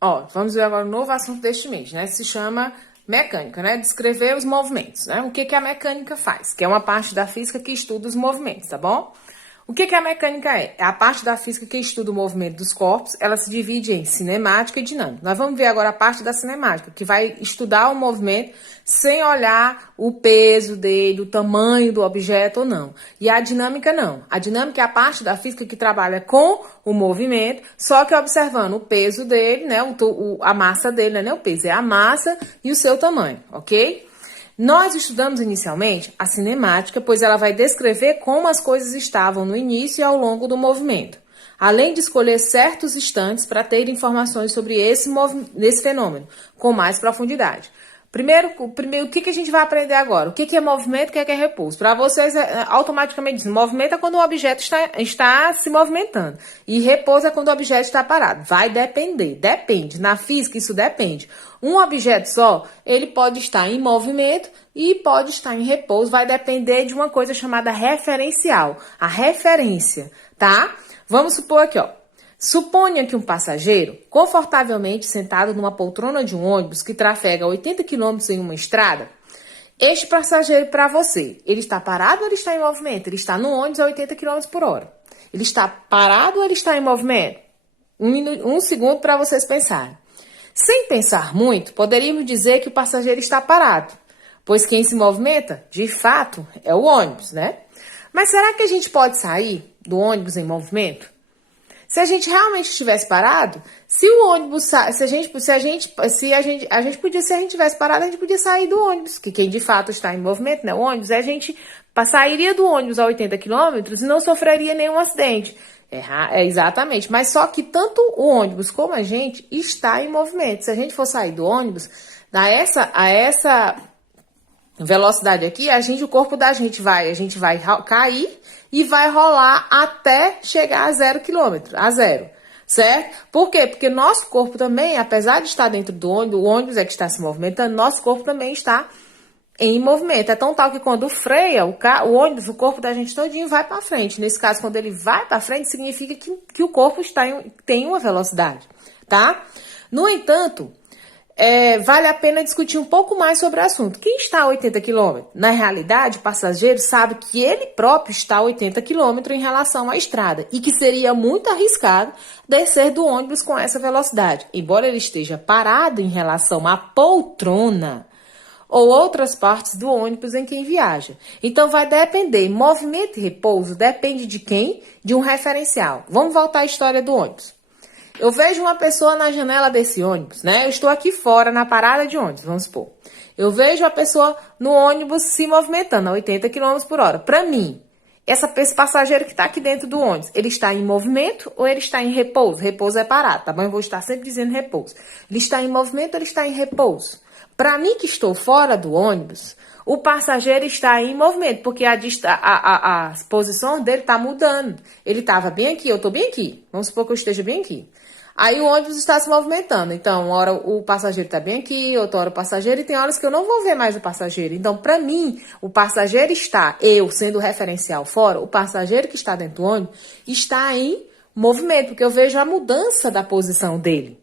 Ó, vamos ver agora o novo assunto deste mês, né? Se chama mecânica, né? Descrever os movimentos, né? O que que a mecânica faz? Que é uma parte da física que estuda os movimentos, tá bom? O que que a mecânica é? É a parte da física que estuda o movimento dos corpos. Ela se divide em cinemática e dinâmica. Nós vamos ver agora a parte da cinemática, que vai estudar o movimento sem olhar o peso dele, o tamanho do objeto ou não. E a dinâmica não. A dinâmica é a parte da física que trabalha com o movimento, só que observando o peso dele, né? A massa dele, não é nem o peso, é a massa e o seu tamanho, ok? Nós estudamos inicialmente a cinemática, pois ela vai descrever como as coisas estavam no início e ao longo do movimento, além de escolher certos instantes para ter informações sobre esse fenômeno, com mais profundidade. Primeiro, o que a gente vai aprender agora? O que é movimento e o que é repouso? Para vocês, automaticamente diz, movimento é quando o objeto está se movimentando. E repouso é quando o objeto está parado. Vai depender, depende. Na física, isso depende. Um objeto só, ele pode estar em movimento e pode estar em repouso. Vai depender de uma coisa chamada referencial. A referência, tá? Vamos supor aqui, ó. Suponha que um passageiro, confortavelmente sentado numa poltrona de um ônibus que trafega 80 km em uma estrada, este passageiro para você, ele está parado ou ele está em movimento? Ele está no ônibus a 80 km por hora. Ele está parado ou ele está em movimento? Um segundo para vocês pensarem. Sem pensar muito, poderíamos dizer que o passageiro está parado, pois quem se movimenta, de fato, é o ônibus, né? Mas será que a gente pode sair do ônibus em movimento? Se a gente realmente estivesse parado, se o ônibus, se a gente tivesse parado, a gente podia sair do ônibus, que quem de fato está em movimento, né, o ônibus, a gente sairia do ônibus a 80 km e não sofreria nenhum acidente. É exatamente, mas só que tanto o ônibus como a gente está em movimento. Se a gente for sair do ônibus, a essa velocidade aqui, o corpo da gente vai cair e vai rolar até chegar a 0 km, a zero, certo? Por quê? Porque nosso corpo também, apesar de estar dentro do ônibus, o ônibus é que está se movimentando, nosso corpo também está em movimento. É tão tal que quando freia o ônibus, o corpo da gente todinho vai para frente. Nesse caso, quando ele vai para frente, significa que o corpo tem uma velocidade, tá? No entanto, vale a pena discutir um pouco mais sobre o assunto. Quem está a 80 km? Na realidade, o passageiro sabe que ele próprio está a 80 km em relação à estrada e que seria muito arriscado descer do ônibus com essa velocidade, embora ele esteja parado em relação à poltrona ou outras partes do ônibus em quem viaja. Então vai depender, movimento e repouso depende de quem? De um referencial. Vamos voltar à história do ônibus. Eu vejo uma pessoa na janela desse ônibus, né? Eu estou aqui fora, na parada de ônibus, vamos supor. Eu vejo a pessoa no ônibus se movimentando a 80 km por hora. Para mim, esse passageiro que está aqui dentro do ônibus, ele está em movimento ou ele está em repouso? Repouso é parado, tá bom? Eu vou estar sempre dizendo repouso. Ele está em movimento ou ele está em repouso? Para mim que estou fora do ônibus, o passageiro está em movimento, porque a posição dele está mudando. Ele estava bem aqui, eu estou bem aqui. Vamos supor que eu esteja bem aqui. Aí o ônibus está se movimentando. Então, uma hora o passageiro está bem aqui, outra hora o passageiro, e tem horas que eu não vou ver mais o passageiro. Então, para mim, o passageiro eu sendo o referencial fora, o passageiro que está dentro do ônibus está em movimento, porque eu vejo a mudança da posição dele.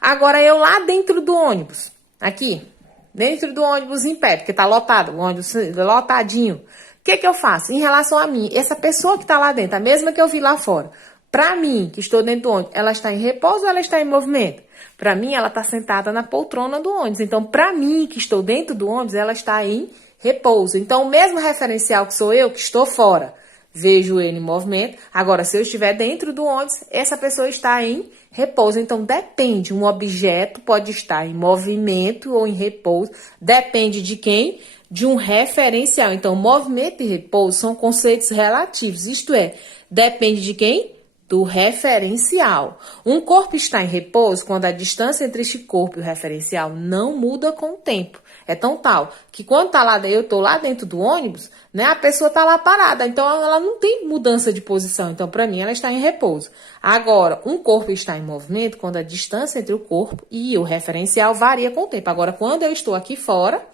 Agora, eu lá dentro do ônibus, aqui, dentro do ônibus em pé, porque está lotado, o ônibus lotadinho. O que eu faço? Em relação a mim, essa pessoa que está lá dentro, a mesma que eu vi lá fora, para mim, que estou dentro do ônibus, ela está em repouso ou ela está em movimento? Para mim, ela está sentada na poltrona do ônibus. Então, para mim, que estou dentro do ônibus, ela está em repouso. Então, o mesmo referencial que sou eu, que estou fora, vejo ele em movimento. Agora, se eu estiver dentro do ônibus, essa pessoa está em repouso. Então, depende. Um objeto pode estar em movimento ou em repouso. Depende de quem? De um referencial. Então, movimento e repouso são conceitos relativos. Isto é, depende de quem? Do referencial. Um corpo está em repouso quando a distância entre este corpo e o referencial não muda com o tempo. É tão tal que quando eu estou lá dentro do ônibus, né, a pessoa está lá parada, então ela não tem mudança de posição. Então, para mim, ela está em repouso. Agora, um corpo está em movimento quando a distância entre o corpo e o referencial varia com o tempo. Agora, quando eu estou aqui fora,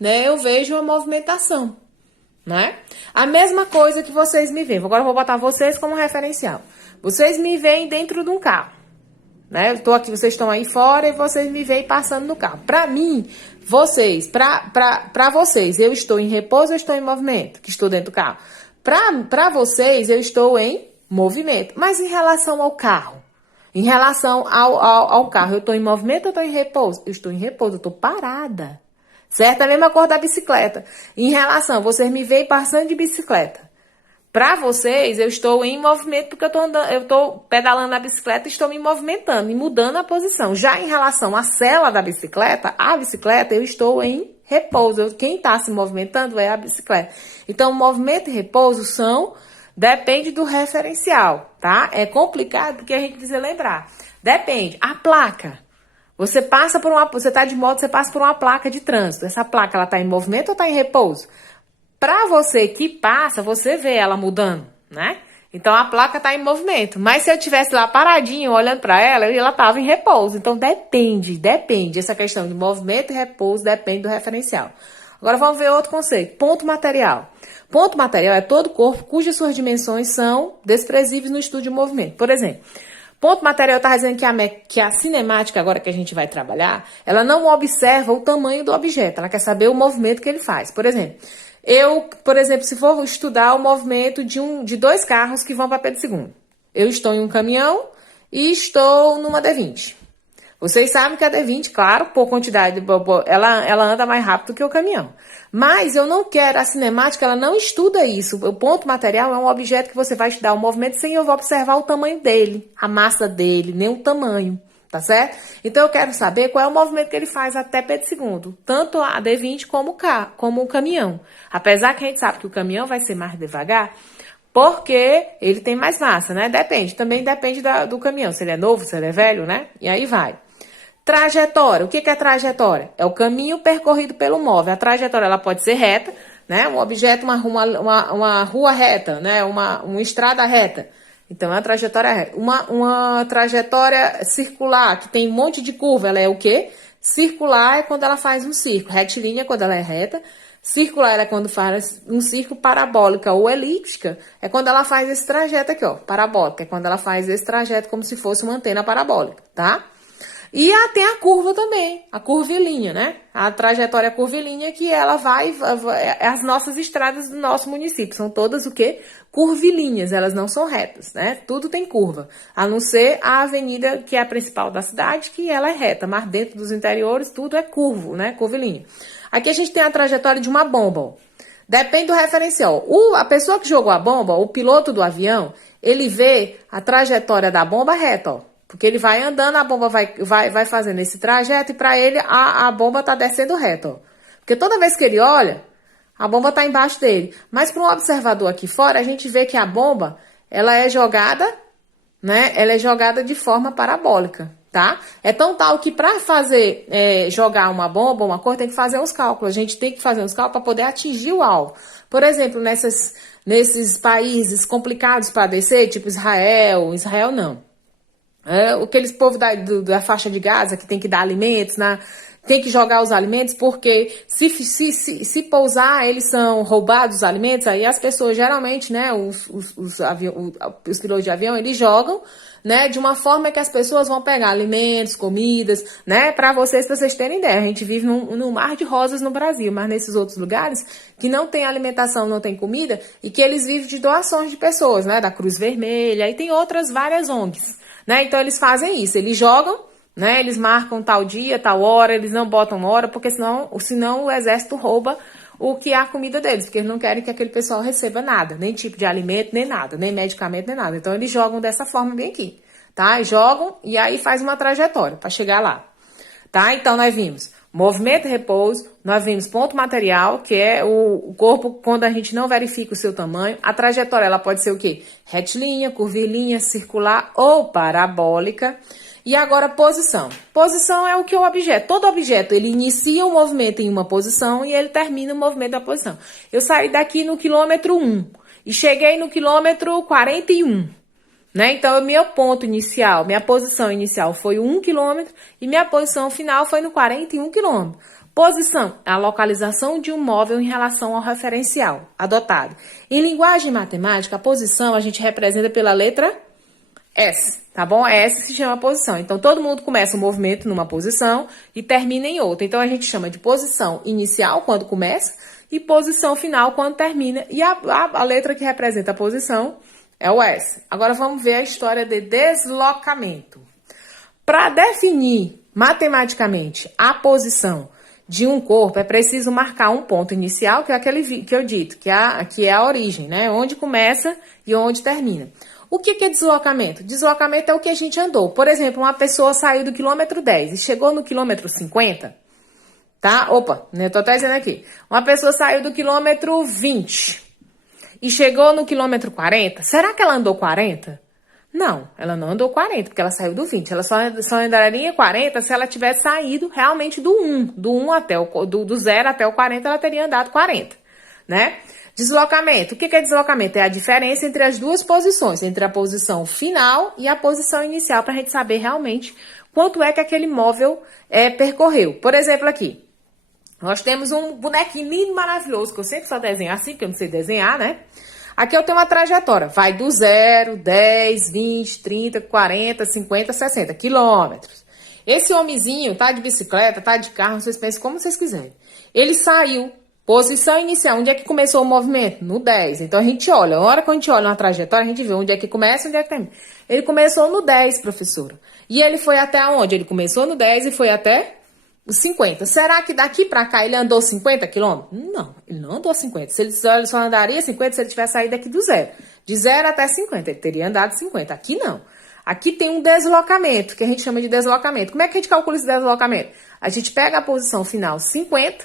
né, eu vejo uma movimentação, né? A mesma coisa que vocês me veem. Agora eu vou botar vocês como referencial. Vocês me veem dentro de um carro, né? Eu tô aqui, vocês estão aí fora e vocês me veem passando no carro. Para mim, para vocês, eu estou em repouso ou estou em movimento, que estou dentro do carro? Para vocês, eu estou em movimento. Mas em relação ao carro? Em relação ao carro, eu estou em movimento ou estou em repouso? Eu estou em repouso, eu estou parada. Certo? É a mesma cor da bicicleta. Em relação, vocês me veem passando de bicicleta. Para vocês, eu estou em movimento porque eu estou pedalando na bicicleta e estou me movimentando e mudando a posição. Já em relação à sela da bicicleta, a bicicleta, eu estou em repouso. Quem está se movimentando é a bicicleta. Então, movimento e repouso depende do referencial, tá? É complicado porque a gente precisa lembrar. Depende. A placa. Você tá de moto, você passa por uma placa de trânsito. Essa placa, ela tá em movimento ou tá em repouso? Para você que passa, você vê ela mudando, né? Então a placa tá em movimento. Mas se eu tivesse lá paradinho, olhando para ela, ela tava em repouso. Então depende. Essa questão de movimento e repouso depende do referencial. Agora vamos ver outro conceito. Ponto material. Ponto material é todo corpo cujas suas dimensões são desprezíveis no estudo de movimento. Por exemplo, ponto material está dizendo que a cinemática, agora que a gente vai trabalhar, ela não observa o tamanho do objeto. Ela quer saber o movimento que ele faz. Por exemplo, se for estudar o movimento de dois carros que vão para Pedro II, eu estou em um caminhão e estou numa D20. Vocês sabem que a D20, claro, por quantidade, ela anda mais rápido que o caminhão. Mas eu não quero, a cinemática, ela não estuda isso. O ponto material é um objeto que você vai estudar o movimento sem eu observar o tamanho dele, a massa dele, nem o tamanho. Tá certo? Então eu quero saber qual é o movimento que ele faz até Pedro II. Tanto a D20 como o caminhão. Apesar que a gente sabe que o caminhão vai ser mais devagar, porque ele tem mais massa, né? Também depende do caminhão. Se ele é novo, se ele é velho, né? E aí vai. Trajetória. O que é trajetória? É o caminho percorrido pelo móvel. A trajetória ela pode ser reta, né? Um objeto, uma rua reta, né? Uma estrada reta. Então, é uma trajetória reta. Uma trajetória circular, que tem um monte de curva, ela é o quê? Circular é quando ela faz um círculo. Retilínea é quando ela é reta. Circular é quando faz um círculo. Parabólica ou elíptica é quando ela faz esse trajeto aqui, ó. Parabólica é quando ela faz esse trajeto como se fosse uma antena parabólica, tá? E tem a curva também, a curvilínea, né? A trajetória curvilínea que ela vai as nossas estradas do nosso município. São todas o quê? Curvilíneas, elas não são retas, né? Tudo tem curva, a não ser a avenida que é a principal da cidade, que ela é reta, mas dentro dos interiores tudo é curvo, né? Curvilínea. Aqui a gente tem a trajetória de uma bomba, ó. Depende do referencial. A pessoa que jogou a bomba, o piloto do avião, ele vê a trajetória da bomba reta, ó. Porque ele vai andando, a bomba vai fazendo esse trajeto e para ele a bomba tá descendo reto, ó. Porque toda vez que ele olha, a bomba tá embaixo dele. Mas para um observador aqui fora, a gente vê que a bomba, ela é jogada, né? Ela é jogada de forma parabólica, tá? É tão tal que para fazer, jogar uma bomba, uma coisa, tem que fazer uns cálculos. A gente tem que fazer uns cálculos para poder atingir o alvo. Por exemplo, nesses países complicados para descer, tipo Israel não. Aqueles povos da faixa de Gaza que tem que dar alimentos, tem que jogar os alimentos, porque se pousar, eles são roubados os alimentos, aí as pessoas geralmente, né, os pilotos de avião, eles jogam, né, de uma forma que as pessoas vão pegar alimentos, comidas, né, pra vocês terem ideia, a gente vive num mar de rosas no Brasil, mas nesses outros lugares que não tem alimentação, não tem comida, e que eles vivem de doações de pessoas, né, da Cruz Vermelha, e tem outras várias ONGs. Né? Então eles fazem isso, eles jogam, né? Eles marcam tal dia, tal hora, eles não botam hora, porque senão o exército rouba o que é a comida deles, porque eles não querem que aquele pessoal receba nada, nem tipo de alimento, nem nada, nem medicamento, nem nada. Então eles jogam dessa forma bem aqui, tá? Jogam e aí faz uma trajetória para chegar lá, tá? Então nós vimos movimento e repouso, nós vimos ponto material, que é o corpo quando a gente não verifica o seu tamanho. A trajetória, ela pode ser o quê? Retilínea, curvilínea, circular ou parabólica. E agora, posição. Posição é o que o objeto. Todo objeto, ele inicia o movimento em uma posição e ele termina o movimento da posição. Eu saí daqui no quilômetro 1 e cheguei no quilômetro 41. Né? Então, meu ponto inicial, minha posição inicial foi 1 km e minha posição final foi no 41 km. Posição, a localização de um móvel em relação ao referencial adotado. Em linguagem matemática, a posição a gente representa pela letra S, tá bom? S se chama posição. Então, todo mundo começa o movimento numa posição e termina em outra. Então, a gente chama de posição inicial quando começa e posição final quando termina. E a letra que representa a posição é o S. Agora, vamos ver a história de deslocamento. Para definir matematicamente a posição de um corpo, é preciso marcar um ponto inicial, que é aquele que eu dito, que é a origem, né? Onde começa e onde termina. O que é deslocamento? Deslocamento é o que a gente andou. Por exemplo, uma pessoa saiu do quilômetro 10 e chegou no quilômetro 50, tá? Opa, eu tô até dizendo aqui. Uma pessoa saiu do quilômetro 20 e chegou no quilômetro 40. Será que ela andou 40? Não, ela não andou 40, porque ela saiu do 20. Ela só andaria 40 se ela tivesse saído realmente do 1. Do 0 até o 40, ela teria andado 40, né? Deslocamento. O que é deslocamento? É a diferença entre as duas posições, entre a posição final e a posição inicial, para a gente saber realmente quanto é que aquele móvel percorreu. Por exemplo, aqui, nós temos um bonequinho lindo, maravilhoso, que eu sempre só desenho assim, porque eu não sei desenhar, né? Aqui eu tenho uma trajetória, vai do 0, 10, 20, 30, 40, 50, 60 quilômetros. Esse homenzinho tá de bicicleta, tá de carro, vocês pensam como vocês quiserem. Ele saiu, posição inicial, onde é que começou o movimento? No 10. Então a gente olha, na hora que a gente olha uma trajetória, a gente vê onde é que começa e onde é que termina. Ele começou no 10, professora. E ele foi até onde? Ele começou no 10 e foi até os 50. Será que daqui pra cá ele andou 50 quilômetros? Não, ele não andou 50. Ele só andaria 50 se ele tivesse saído daqui do 0. De 0 até 50, ele teria andado 50. Aqui não. Aqui tem um deslocamento, que a gente chama de deslocamento. Como é que a gente calcula esse deslocamento? A gente pega a posição final 50,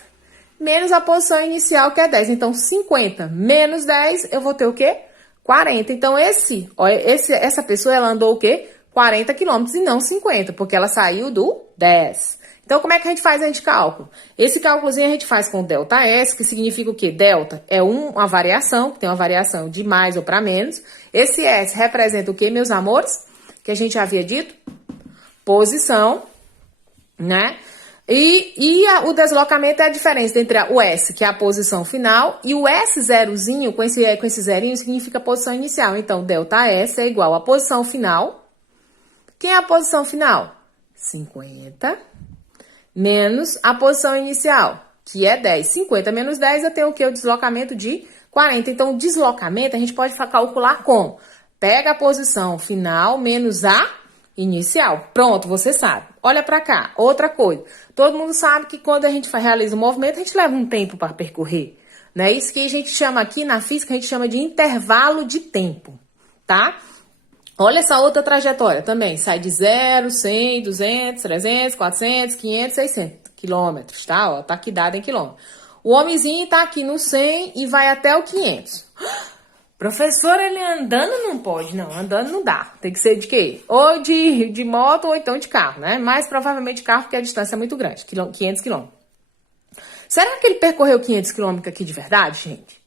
menos a posição inicial, que é 10. Então, 50 menos 10, eu vou ter o quê? 40. Então, essa pessoa, ela andou o quê? 40 quilômetros e não 50, porque ela saiu do 10. Então, como é que a gente faz esse cálculo? Esse cálculozinho a gente faz com delta S, que significa o quê? Delta é uma variação, que tem uma variação de mais ou para menos. Esse S representa o quê, meus amores? Que a gente já havia dito? Posição, né? O deslocamento é a diferença entre o S, que é a posição final, e o S zerozinho, com esse zerinho, significa a posição inicial. Então, delta S é igual à posição final. Quem é a posição final? 50 menos a posição inicial, que é 10. 50 menos 10, eu tenho o quê? O deslocamento de 40. Então, o deslocamento a gente pode calcular como? Pega a posição final menos a inicial. Pronto, você sabe. Olha pra cá. Outra coisa. Todo mundo sabe que quando a gente realiza o movimento, a gente leva um tempo para percorrer. Né? Isso que a gente chama aqui na física, a gente chama de intervalo de tempo. Tá? Olha essa outra trajetória também. Sai de 0, 100, 200, 300, 400, 500, 600 quilômetros, tá? Ó, tá aqui dado em quilômetros. O homenzinho tá aqui no 100 e vai até o 500. Professor, ele andando não pode. Não, andando não dá. Tem que ser de quê? Ou de moto ou então de carro, né? Mais provavelmente de carro, porque a distância é muito grande. 500 quilômetros. Será que ele percorreu 500 quilômetros aqui de verdade, gente?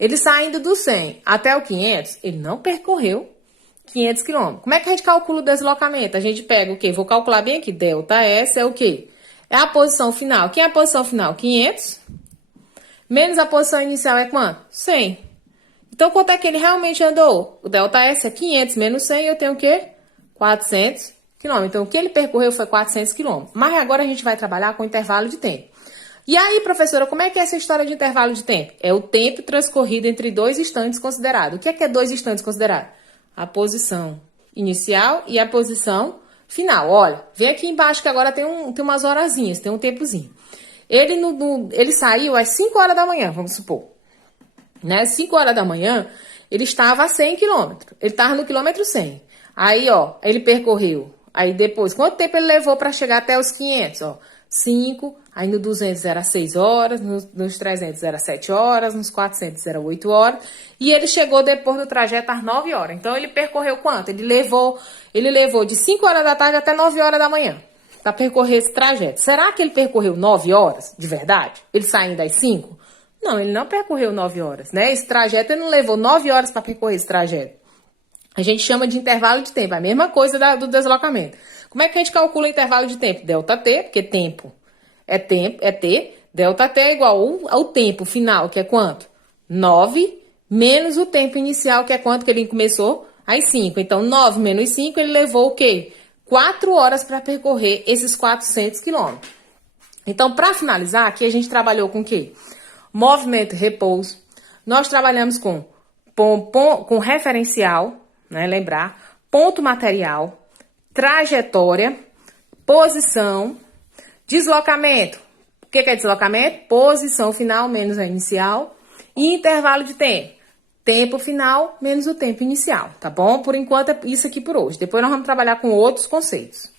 Ele saindo do 100 até o 500, ele não percorreu 500 quilômetros. Como é que a gente calcula o deslocamento? A gente pega o quê? Vou calcular bem aqui. Delta S é o quê? É a posição final. Quem é a posição final? 500. Menos a posição inicial é quanto? 100. Então, quanto é que ele realmente andou? O delta S é 500 menos 100, eu tenho o quê? 400 quilômetros. Então, o que ele percorreu foi 400 quilômetros. Mas agora a gente vai trabalhar com intervalo de tempo. E aí, professora, como é que é essa história de intervalo de tempo? É o tempo transcorrido entre dois instantes considerados. O que é 2 instantes considerados? A posição inicial e a posição final. Olha, vem aqui embaixo que agora tem umas horazinhas, tem um tempozinho. Ele saiu às 5 horas da manhã, vamos supor. Né? 5 horas da manhã, ele estava a 100 quilômetros. Ele estava no quilômetro 100. Aí, ó, ele percorreu. Aí depois, quanto tempo ele levou para chegar até os 500? Ó, 5, aí no 200 era 6 horas, nos 300 era 7 horas, nos 400 era 8 horas. E ele chegou depois do trajeto às 9 horas. Então, ele percorreu quanto? Ele levou de 5 horas da tarde até 9 horas da manhã para percorrer esse trajeto. Será que ele percorreu 9 horas, de verdade? Ele saindo às 5? Não, ele não percorreu 9 horas, né? Esse trajeto, ele não levou 9 horas para percorrer esse trajeto. A gente chama de intervalo de tempo, a mesma coisa do deslocamento. Como é que a gente calcula o intervalo de tempo? Delta T, porque tempo é T. Delta T é igual ao tempo final, que é quanto? 9, menos o tempo inicial, que é quanto que ele começou às 5. Então, 9 menos 5, ele levou o quê? 4 horas para percorrer esses 400 quilômetros. Então, para finalizar, aqui a gente trabalhou com o quê? Movimento e repouso. Nós trabalhamos com referencial, né? Lembrar, ponto material, trajetória, posição, deslocamento. O que é deslocamento? Posição final menos a inicial e intervalo de tempo. Tempo final menos o tempo inicial, tá bom? Por enquanto é isso aqui por hoje. Depois nós vamos trabalhar com outros conceitos.